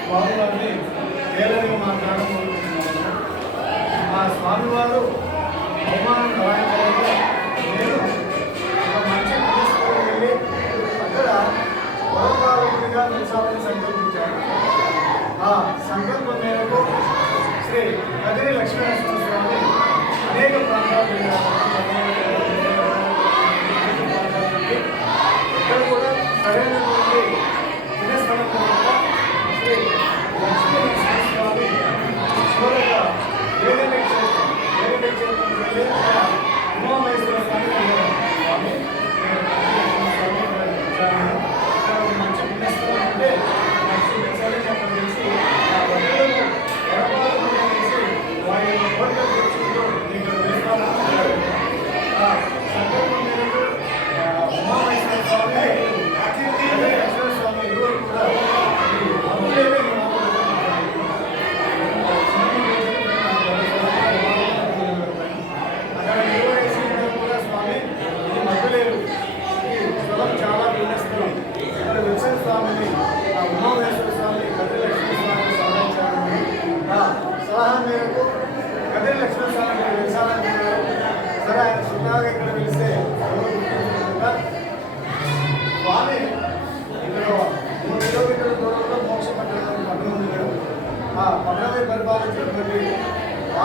స్వామివారిని వేరేగా మాట్లాడడం ఆ స్వామివారు అవమానం రాయడంలో నేను ఒక మంచి ప్రదేశంలో వెళ్ళి అక్కడ పరమాత్ముడిగా నిలిచాలని సంకల్పించాను ఆ సంకల్పం మేరకు శ్రీ కదిరి లక్ష్మీనరసింహ స్వామి అనేక ప్రాంతాలు ఇక్కడ కూడా సరైనటువంటి దినస్థలం కనుక శ్రీ లక్ష్మీనరసింహ స్వామి చివరగా ఏదైనా క్షేత్రం ఏదైనా క్షేత్రం వెళ్ళి అక్కడ ఉమామహేశ్వర స్వామి ఉన్నారు. స్వామి నేను లక్ష్మీనరసింహ స్వామి ఇక్కడ వచ్చాను. ఇక్కడ ఒక మంచి పుణ్యస్థలం ఉంటే మంచి మెచ్చాలని అక్కడ తెలిసి ఆ భక్తులను ఏర్పాటు చేసి వారి యొక్క కోరికలు తీర్చుకుంటూ ఇక్కడ వెళ్తాను ఆ సంకల్పం మేరకు ఆ ఉమామహేశ్వర స్వామి అదే లక్ష్మణ స్వామి ఇరువురు కూడా ఈ భక్తులే అక్కడ నిలబడేసి కూడా స్వామి ఇది మధ్యలేరు ఈ స్థలం చాలా పుణ్యస్థలం ఇక్కడ విల్సన స్వామిని ఆ ఉమామేశ్వర స్వామి కదిరి లక్ష్మీ స్వామిని సహాయించాలని ఆ సలహా మేరకు కదిరి లక్ష్మీ స్వామిని ఇక్కడ వెలిసాలనుకున్నారు సరే ఆయన సుఖాగా ఇక్కడ వెలిస్తే ఎవరు గుర్తించకుండా స్వామి ఇక్కడ మూడు కిలోమీటర్ల దూరంలో మోక్ష పట్టణం పట్టణం ఉంది మేడం. ఆ పట్టణమే పరిపాలించినటువంటి వాసు ఆ కన్నకొండలకు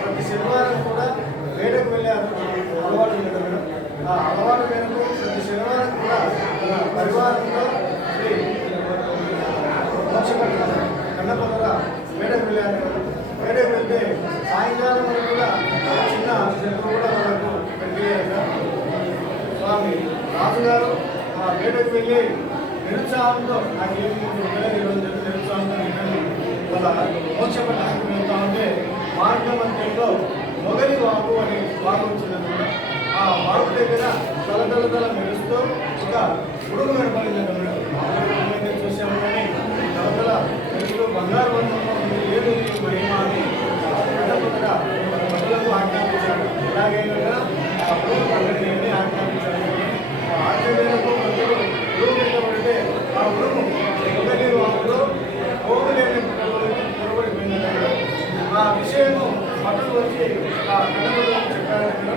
ప్రతి శనివారం కూడా వేటకు వెళ్ళే అలవాటు ఉంది మేడం. ఆ అలవాటు మేరకు ప్రతి శనివారం కూడా పరివారంలో శ్రీ మోక్షపట్నం కన్నపొందర వేటకు వెళ్ళారు వేటకు వెళ్తే సాయంకాలం కూడా చిన్న జంతువు కూడా మనకు పెట్టేయారు స్వామి రాజుగారు ఆ వేడకు వెళ్ళి నిరుత్సాహంతో నాకు ఏమి ఉండలేదు ఈరోజు నిరుత్సాహంతో నిన్నని వాళ్ళ మోక్షపట్నానికి వెళ్తా ఉంటే మార్గ మధ్యంలో మొగలి వాగు అని వాగు వచ్చిందన్నమాట ఆ వాగు దగ్గర తల తల తల మెరుస్తూ ఒక ఉడుగు కనపడింది చూసాము కానీ తల తల మెరుస్తూ బంగారు బంధంలో ఉంది లేదు ఈ మహిమ అని కట్టపక్కగా ప్రజలకు ఆజ్ఞాపించాడు ఎలాగైనా ఆ ఉడుగు పక్కన ఆజ్ఞాపించాడు ఆ ఆజ్ఞ మేరకు ప్రజలు ఉడుగు మీద పడితే ఆ ఉడుగు మొగలి వాగులో పోగులేని పుట్టలోకి పొరబడిపోయిందన్నాడు ఆ విషయము పట్టణం వచ్చి ఆ కన్నబడులకు చెప్పాడు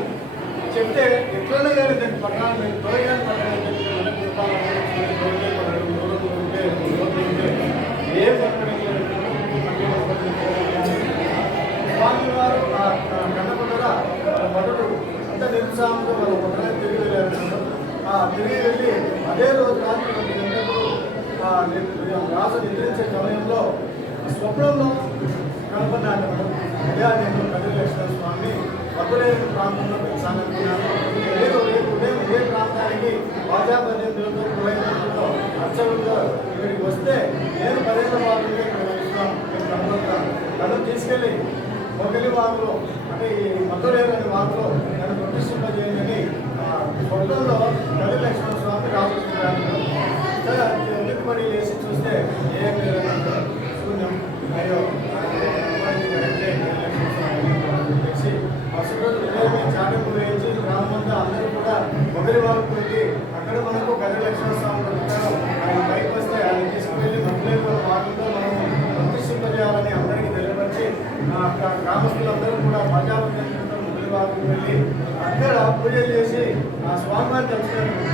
చెప్తే ఎట్లనే కానీ దాన్ని పట్టణాలు మేము త్వరగా పట్టణం చెప్పి మనకు చెప్పాలంటే త్వరగా పట్టణం దూరం ఉంటే లోపల ఉంటే ఏ పట్టణం స్వామి వారు ఆ కన్నపడరా వాళ్ళ భటుడు అంత నిరుత్సాహంతో వాళ్ళ పట్టణానికి తిరిగి వెళ్ళారు ఆ తిరిగి వెళ్ళి అదే రోజు రాత్రి కొన్ని గంటలకు ఆ ని- రాజు నిద్రించే సమయంలో స్వప్నంలో కనుగొన్నాను అదే నేను కదిలేశ్వర లక్ష్మణ స్వామి అప్పులేని ప్రాంతంలో పెంచాలనుకున్నాను లేదు రేపు ఉదయం ఇదే ప్రాంతానికి వాజాపద్యంతో కులైనతో అర్చకులతో ఇక్కడికి వస్తే నేను పర్యటన వారికి ఇక్కడ వస్తాను నేను నన్ను తీసుకెళ్ళి మొగలి వాగులో అంటే ఈ మధురేరని వాగులో నన్ను ప్రతిష్ఠింపజేయని ఆ, స్వప్నంలో కదిరి లక్ష్మణ స్వామి రాజుకుంటాను పెట్టుబడి వేసి చూస్తే ఏం లేదన్నట్టు శూన్యం అయ్యో స్వామి చెప్పేసి మరుసటి రోజు ఉదయమే చాటకు వేయించి గ్రామమంతా అందరూ కూడా ఒకరి వారు పెట్టి అక్కడ మనకు గది స్వామి ఆయన పైకి వస్తే ఆయన తీసుకువెళ్ళి మొదలైన వాటితో మనం ప్రతిష్ఠింపజేయాలని అందరికీ తెలియపరిచి గ్రామస్తులందరూ కూడా ప్రజాప్రతినిధులతో మొదటి వారికి వెళ్ళి అక్కడ పూజలు చేసి ఆ స్వామివారిని తెలుసుకున్నాను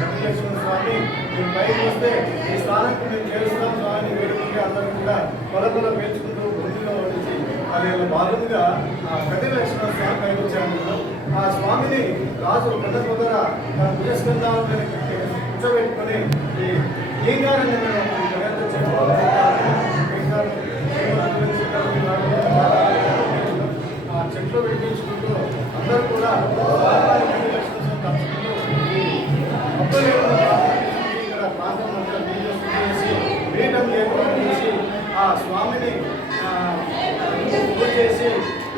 గది లక్ష్మణ మీరు పైకి వస్తే ఈ స్థానానికి మేము చేరుస్తాం స్వామిని వేడుకుంటే అందరూ కూడా కొలకొల పేర్చుకుంటూ బుద్ధిలో వచ్చి అది భాగంగా ఆ కదిరి స్వామి పైకి వచ్చాము ఆ స్వామిని రాజు పెద్ద కుదర తన భుజస్కంధాలను కూర్చోబెట్టుకొని ఈ లింగాన్ని చెట్లు పెట్టించుకుంటూ అందరూ కూడా స్వామివారి కదిరి లక్ష్మణ స్వామి తలుచుకుంటూ ఈ మొక్కలు ఇక్కడ ప్రాంతం అంతా నీళ్ళు శుద్ధి చేసి పీఠం ఏర్పాటు చేసి ఆ స్వామిని పూజ చేసి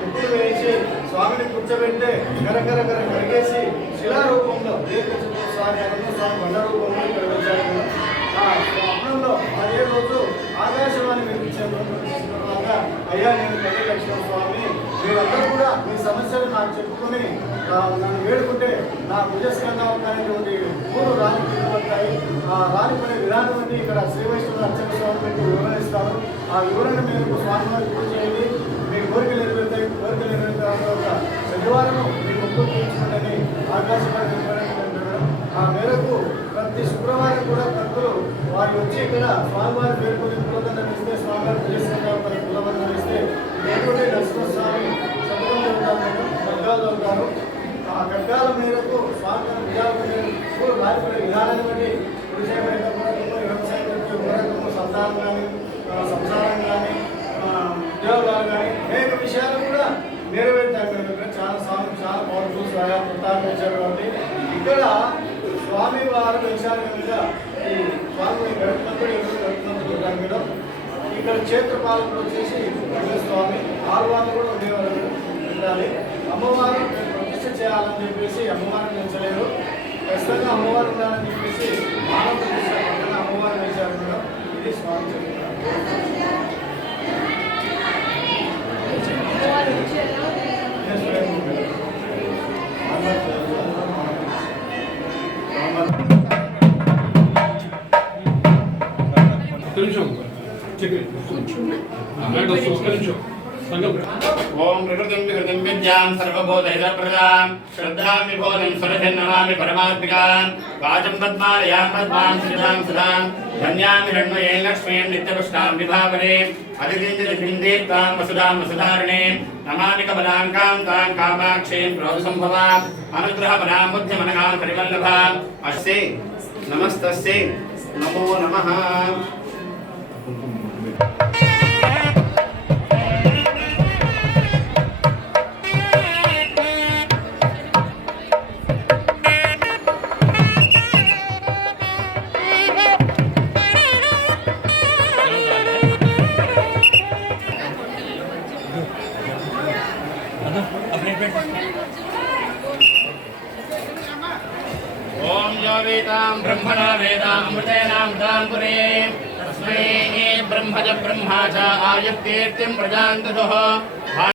ఎప్పుడు వేసి స్వామిని కూర్చోబెట్టే కరకర కర కరిగేసి శిలారూపంలో దీర్ఘచతుర స్వామి అనంత స్వామి బండ రూపంలో ఇక్కడ వచ్చారు. ఆ స్వప్నంలో అదే రోజు ఆకాశవాణి వినిపించారు తర్వాత అయ్యా నేను పెద్ద లక్ష్మణ స్వామి మీరందరూ కూడా మీ సమస్యలు నాకు చెప్పుకొని నన్ను వేడుకుంటే నా భుజస్కంగా ఉన్నటువంటి మూడు రాణి పడతాయి ఆ రానిపడే విధానం అంటే ఇక్కడ శ్రీ వైష్ణవ అర్చక స్వామి మీకు వివరణ ఆ వివరణ మేరకు స్వామివారి పూజ చేయండి మీ కోరికలు నెరవేరుతాయి. కోరికలు నెరవేరిన తర్వాత శనివారం మీ ముక్కు తీర్చుకుంటని ఆకాశవాణి నిర్వహించడం ఆ మేరకు ప్రతి శుక్రవారం కూడా భక్తులు వారు వచ్చి ఇక్కడ స్వామివారి పేర్కొని కులబంధం ఇస్తే స్వామివారి పూజిస్తున్నారు కులబంధం ఇస్తే దేవుడే నరసింహస్వామి శతకం చదువుతారు ఖడ్గాలు చదువుతారు ఆ ఖడ్గాల మేరకు స్వామివారి విజయాలు రాజపడే విధానాన్ని బట్టి పురుషమైన వ్యవసాయం సంతానం కానీ సంసారం కానీ ఉద్యోగాలు కానీ అనేక విషయాలు కూడా నెరవేర్చారు ఇక్కడ చాలా స్వామి చాలా పవర్ఫుల్ స్వయా వృత్తాన్ని వచ్చారు కాబట్టి ఇక్కడ స్వామి వారు విషయాలు కనుక ఈ స్వామి గడుపునంతుడు ఎవరు గడుపునంతుడు దాని మీద ఇక్కడ క్షేత్రపాలకుడు వచ్చేసి వెంకట స్వామి ఆల్వాళ్ళు కూడా ఉండేవారు. ఉండాలి. అమ్మవారు ప్రతిష్ట చేయాలని చెప్పేసి అమ్మవారిని పెంచలేరు ఖచ్చితంగా అమ్మవారు ఉండాలని చెప్పేసి మానవ ప్రతిష్ట పక్కన అమ్మవారు వేశారు మేడం ఇది స్వామి ఒక్క నిమిషం చెక్ మేడం ఒక్క నిమిషం. సంగం ఓం ప్రకృతిం వికృతిం విద్యాం సర్వబోధైతప్రదాం శ్రద్ధాం విబోధం స్వరభిన్నమామి పరమాత్మికాం. వాచం పద్మాలయాం పద్మాం శ్రితాం సుధాం. ధన్యాం హిరణ్మయేం లక్ష్మీం నిత్యపుష్టాం విభావరే. అతిథించ దీప్తాం వసుధాం వసుధారణే. నమామి కమలాంకాం తాం కామాక్షీం క్రోధసంభవాం అనుగ్రహపరాం బుద్ధిమనగాం పరివల్లభాం అస్సే. నమస్తస్సే. నమో నమః. ओम जो वेदां ब्रह्मणा वेदामृतेनामृतां पुरे तस्मै ब्रह्मज ब्रह्मा च आयुः कीर्तिं प्रजान्तुः